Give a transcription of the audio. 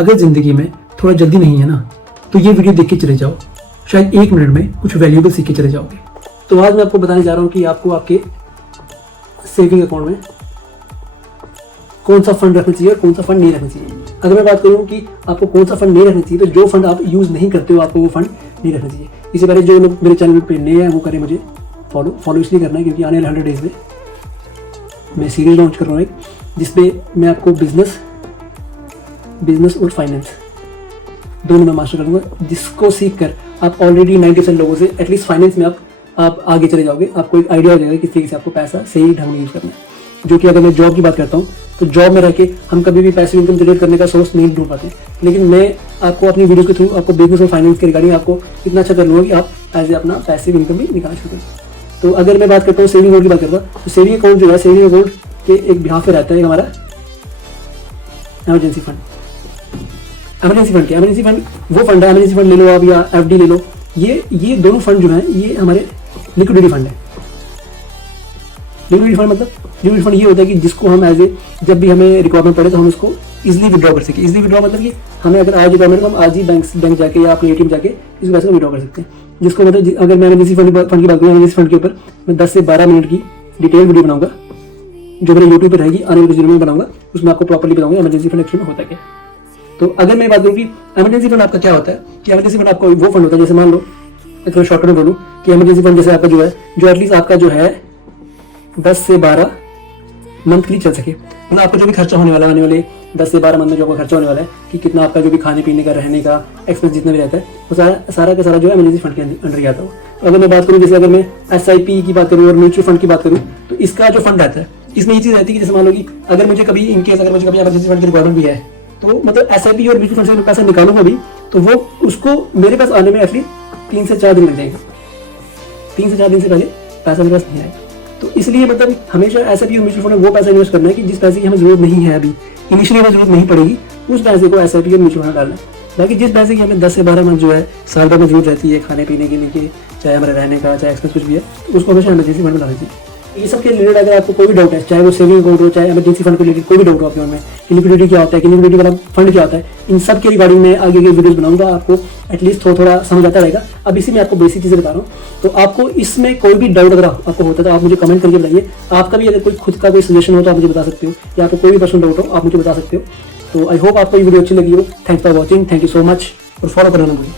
अगर ज़िंदगी में थोड़ा जल्दी नहीं है ना, तो ये वीडियो देख के चले जाओ, शायद 1 मिनट में कुछ वैल्यूएबल सीख के चले जाओगे। तो आज मैं आपको बताने जा रहा हूँ कि आपको आपके सेविंग अकाउंट में कौन सा फंड रखना चाहिए और कौन सा फंड नहीं रखना चाहिए। अगर मैं बात करूँ कि आपको कौन सा फंड नहीं रखना चाहिए, तो जो फंड आप यूज़ नहीं करते हो आपको वो फंड नहीं रखना चाहिए। इससे पहले जो लोग मेरे चैनल पे नए हैं वो करें मुझे फॉलो इसलिए करना है क्योंकि आने वाले 100 डेज़ में मैं सीरीज लॉन्च कर रहा हूँ एक, जिसपे मैं आपको बिजनेस और फाइनेंस दोनों में मास्टर करूँगा, जिसको सीख कर आप ऑलरेडी 90% लोगों से एटलीस्ट फाइनेंस में आप आगे चले जाओगे। आपको एक आइडिया हो जाएगा किस तरीके से आपको पैसा सही ढंग में यूज़ करना है। जो कि अगर मैं जॉब की बात करता हूँ तो जॉब में रह के हम कभी भी पैसिव इनकम जनरेट करने का सोर्स नहीं ढूंढ पाते, लेकिन मैं आपको अपनी वीडियो के थ्रू आपको बिजनेस और फाइनेंस के रिगार्डिंग आपको इतना अच्छा कर लूँगा कि आप एज ए अपना पैसिव इनकम भी निकाल सकें। तो अगर मैं बात करता हूँ सेविंग अकाउंट की बात करता हूँ, तो सेविंग अकाउंट जो है, सेविंग अकाउंट के एक बिहाफ पे रहता है हमारा एमरजेंसी फंड। एमरजेंसी फंड वो फंड है, एमरजेंसी फंड ले लो आप या FD ले लो, ये दोनों फंड जो है ये हमारे लिक्विडिटी फंड है। लिक्विडिटी फंड ये होता है कि जिसको हम जब भी हमें रिक्वायरमेंट पड़े तो हम उसको इजीली विड्रॉ कर सकें। इजीली विड्रॉ मतलब कि हमें अगर आज रिक्वायरमेंट तो हम आज ही बैंक जाके या अपने ATM जाके इस पैसे को विड्रॉ कर सकते हैं। जिसको मतलब अगर मैं एमरजेंसी फंड की बात करूँ, एमरजेंसी फंड के ऊपर मैं 10 से 12 मिनट की डिटेल वीडियो बनाऊंगा जो मेरे यूट्यूब पर रहेगी, आने वाले वीडियो में बनाऊंगा, उसमें आपको प्रॉपर्ली बताऊंगा एमरजेंसी फंड एक्चुअली में होता क्या। तो अगर मैं बात करूँ कि एमरजेंसी फंड आपका क्या होता है, कि एमरजेंसी फंड आपका वो फंड होता है, जैसे मान लो मैं शॉर्ट में बोलूँ कि एमरजेंसी फंड जैसे आपका जो है, जो एटलीस्ट आपका जो है 10 से 12 मंथ के लिए चल सके। मतलब आपको जो भी खर्चा होने वाला है, आने वाले 10 से 12 मंथ में जो आपका खर्चा होने वाला है, कि कितना आपका जो भी खाने पीने का, रहने का एक्सपेंस जितना भी रहता है, वो सारा का सारा जो है एमरजेंसी फंड के अंदर ही आता है। अगर मैं बात करूँ, जैसे अगर मैं SIP की बात करूँ और म्यूचुअल फंड की बात करूँ, तो इसका जो फंड रहता है इसमें ये चीज़ रहती है कि जैसे मान लो कि अगर मुझे कभी इनकेस अगर मुझे कभी एमरजेंसी फंड की रिक्वायरमेंट भी है, तो मतलब SIP और म्यूचुअल फंड से मैं पैसा निकालूंगा भी, तो वो उसको मेरे पास आने में एटलीस्ट 3 से 4 दिन लग जाएंगे। 3 से 4 दिन से पहले पैसा मेरे पास नहीं आएगा। तो इसलिए मतलब हमेशा SIP और म्यूचुअल फंड में वो पैसा इन्वेस्ट करना है कि जिस पैसे की हमें जरूरत नहीं है, अभी इनिशियली हमें जरूरत नहीं पड़ेगी, उस पैसे को SIP और म्यूचुअल फंड डालना है। बाकी जिस पैसे की हमें 10 से 12 मंथ जो है साल भर में जरूरत रहती है खाने पीने के लिए, चाहे हमारे रहने का, चाहे एक्सपेंस कुछ भी है, तो उसको हमेशा एमरजेंसी फंड में डालना चाहिए। ये सब के रिलेटेड अगर आपको कोई भी डाउट है, चाहे वो सेविंग अकाउंट हो, चाहे एमरजेंसी फंड को रिलेटेड कोई भी डाउट हो आपके मन में कि लिक्विडिटी क्या होता है, कि लिक्विडिटी वाला फंड क्या होता है, इन सब के रिगार्डिंग में आगे के वीडियोस बनाऊंगा, आपको एटलीस्ट थोड़ा समझ आता रहेगा। अब इसी में आपको बेसिक चीज़ें बता रहा हूँ, तो आपको इसमें कोई भी डाउट अगर आपको होता है तो आप मुझे कमेंट करके बताइए। आपका भी अगर कोई खुद का कोई सजेशन हो तो आप मुझे बता सकते हो, या आपको कोई भी पर्सनल डाउट हो आप मुझे बता सकते हो। तो आई होप आपको ये वीडियो अच्छी लगी हो। Thanks for watching, thank you so much, और फॉलो करना मुझे।